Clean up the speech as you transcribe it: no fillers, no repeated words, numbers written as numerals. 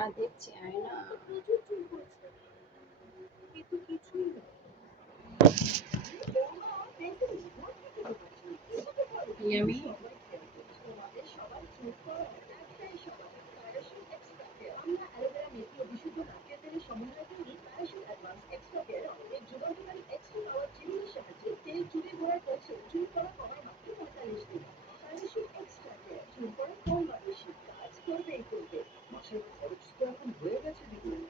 না দেখছি আয়না। প্রচুর চুল পড়েছে, কিন্তু কিছুই না। ইয়ামি। সবাই খেয়াল করছে, তোমাদের সবার চুল পড়ার একটাই সমাধান, প্যারাশুট এক্সট্রা কেয়ার। আমরা অ্যালোভেরা, মেথি ও বিশুদ্ধ নারকেল তেলের সমন্বয়ে তৈরি প্যারাশুট অ্যাডভান্স এক্সট্রা কেয়ার অনেক যুগান্তকারী এক্সট্রা পাওয়ার জেলের সাহায্যে তেল চুলে ভরার পথে চুল পড়া কমায় মাত্র 45 দিন। প্যারাশুট এক্সট্রা কেয়ার, চুল পড়া কম বা বেশি কাজ করবেই করবে। মাসের খরচ তো এখন হয়ে গেছে দ্বিগুণ।